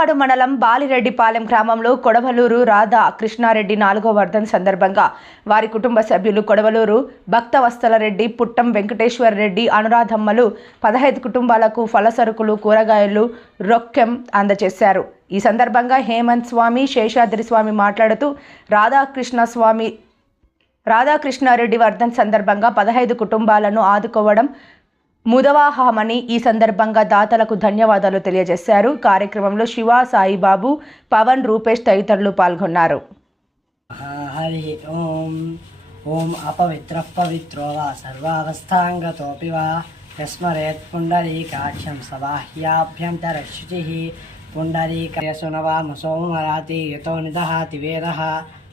పాలక్కాడు మండలం బాలిరెడ్డిపాలెం గ్రామంలో కొడవలూరు రాధా కృష్ణారెడ్డి నాలుగో వర్ధన్ సందర్భంగా వారి కుటుంబ సభ్యులు కొడవలూరు భక్తవస్తలరెడ్డి పుట్టం వెంకటేశ్వర రెడ్డి అనురాధమ్మలు పదహైదు కుటుంబాలకు ఫలసరుకులు కూరగాయలు రొక్కెం అందజేశారు. ఈ సందర్భంగా హేమంత్ స్వామి శేషాద్రి స్వామి మాట్లాడుతూ రాధాకృష్ణ స్వామి రాధాకృష్ణారెడ్డి వర్ధన్ సందర్భంగా పదహైదు కుటుంబాలను ఆదుకోవడం ముదవాహామని ఈ సందర్భంగా దాతలకు ధన్యవాదాలు తెలియజేశారు. కార్యక్రమంలో శివ సాయిబాబు పవన్ రూపేష్ తదితరులు పాల్గొన్నారు. హరి ఓం ఓం అపవిత్ర పవిత్రో వా సర్వావస్థాంగతోపి వా యస్మరేత్ పుండరీకాక్షం సబాహ్యాభ్యంతరశుచి పుండరీకయసునవాము సోమరాతి యతో నిదహాతి వేద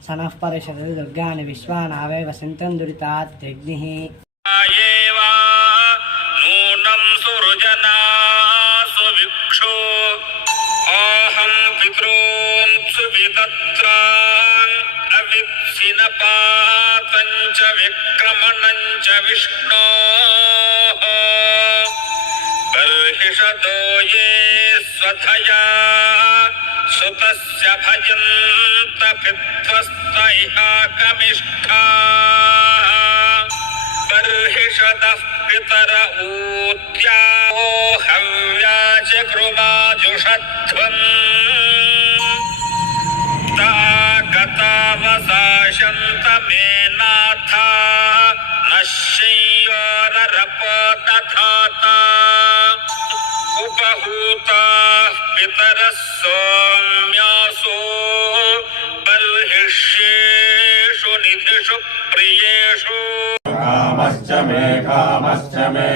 సనః పరిషత్ దుర్గాని విశ్వానావే వసంతం దురితాత్యగ్ని सुरजनासु विक्षो अहं पितॄन् सुवितत्रान् अवित्सिनपातं च विक्रमणं च विष्णोः बर्हिषदो ये स्वधया सुतस्य भजन्त पित्वस्तैहाकमिष्ठाः बर्हिषदः पितर ऊत्याो हव्या च कृमाजुषध्वम् ता गतावसाशन्त मे नाथा नश्यैयोररपदधाता उपहूताः पितरः सौम्यासो बर्हिष्येषु निधिषु प्रियेषु कामश्च मे कामश्च मे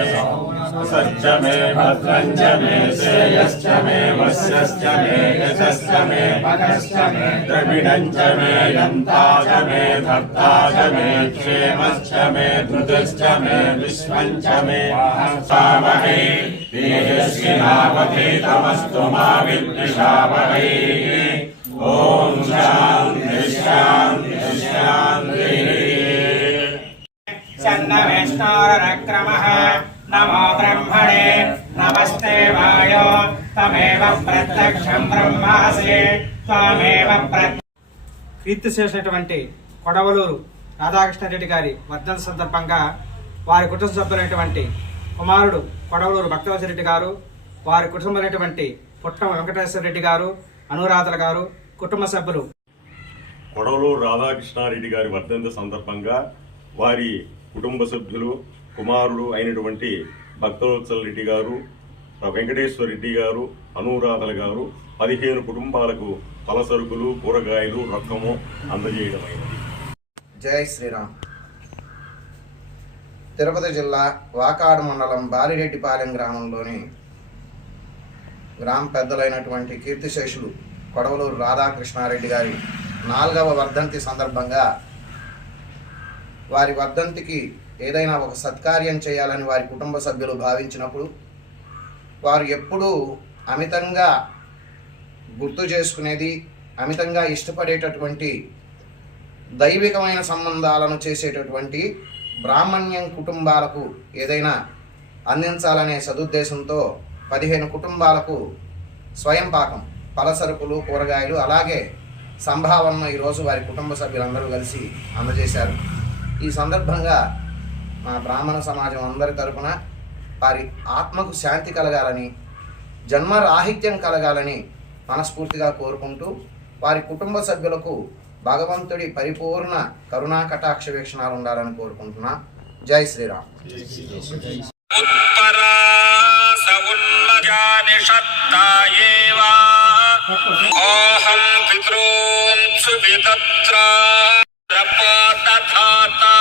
सच्च मे भद्रञ्च मे श्रेयश्च मे वस्यश्च मे यशश्च मे पदश्च मे द्रविडञ्च मे यन्ता च मे धर्ता च मे क्षेमश्च मे धृतिश्च मे विश्वञ्च मे सामहे तेजस्विनावधीतमस्तु मा विद्विषावहै ॐ नमस्ते वायो तमेव प्रत्यक्षं ब्रह्मासि त्वमेव प्रत्य కీర్తి చేసినటువంటి కొడవలూరు రాధాకృష్ణారెడ్డి గారి వర్ధన సందర్భంగా వారి కుటుంబ సభ్యులైనటువంటి కుమారుడు కొడవలూరు భక్తవసరెడ్డి గారు వారి కుటుంబమైనటువంటి పుట్టం వెంకటేశ్వర రెడ్డి గారు అనురాధల గారు కుటుంబ సభ్యులు కొడవలూరు రాధాకృష్ణారెడ్డి గారి వర్ధంతి సందర్భంగా వారి కుటుంబ సభ్యులు కుమారుడు అయినటువంటి భక్తవత్సల రెడ్డి గారు వెంకటేశ్వర రెడ్డి గారు అనురాధల గారు పదిహేను కుటుంబాలకు పలసరుకులు కూరగాయలు రకము అందజేయడమైనది జై శ్రీరామ్. తిరుపతి జిల్లా వాకాడు మండలం బాలిరెడ్డిపాలెం గ్రామంలోని గ్రామ పెద్దలైనటువంటి కీర్తిశేషులు కొడవలూరు రాధాకృష్ణారెడ్డి గారి నాలుగవ వర్ధంతి సందర్భంగా వారి వర్ధంతికి ఏదైనా ఒక సత్కార్యం చేయాలని వారి కుటుంబ సభ్యులు భావించినప్పుడు వారు ఎప్పుడూ అమితంగా గుర్తు చేసుకునేది అమితంగా ఇష్టపడేటటువంటి దైవికమైన సంబంధాలను చేసేటటువంటి బ్రాహ్మణ్యం కుటుంబాలకు ఏదైనా అందించాలనే సదుద్దేశంతో పదిహేను కుటుంబాలకు స్వయం పాకం పలసరుకులు కూరగాయలు అలాగే సంభావనను ఈరోజు వారి కుటుంబ సభ్యులందరూ కలిసి అందజేశారు. ఈ సందర్భంగా మా బ్రాహ్మణ సమాజం అందరి తరఫున వారి ఆత్మకు శాంతి కలగాలని జన్మ రాహిత్యం కలగాలని మనస్ఫూర్తిగా కోరుకుంటూ వారి కుటుంబ సభ్యులకు భగవంతుడి పరిపూర్ణ కరుణా కటాక్ష వీక్షణాలు ఉండాలని కోరుకుంటున్నా. జై శ్రీరామ్. ఓహం एव अहं पितॄन् सुवितत्रा रपदधाता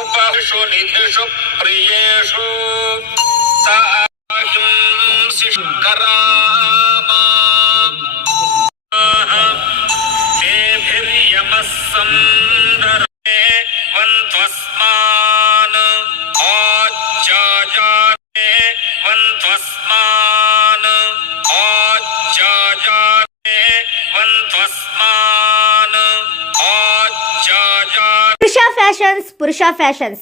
उपविशु निधिषु प्रियेषु ಪುರುಷ ಫ್ಯಾಷನ್ಸ್ ಪುರುಷ ಫ್ಯಾಷನ್ಸ್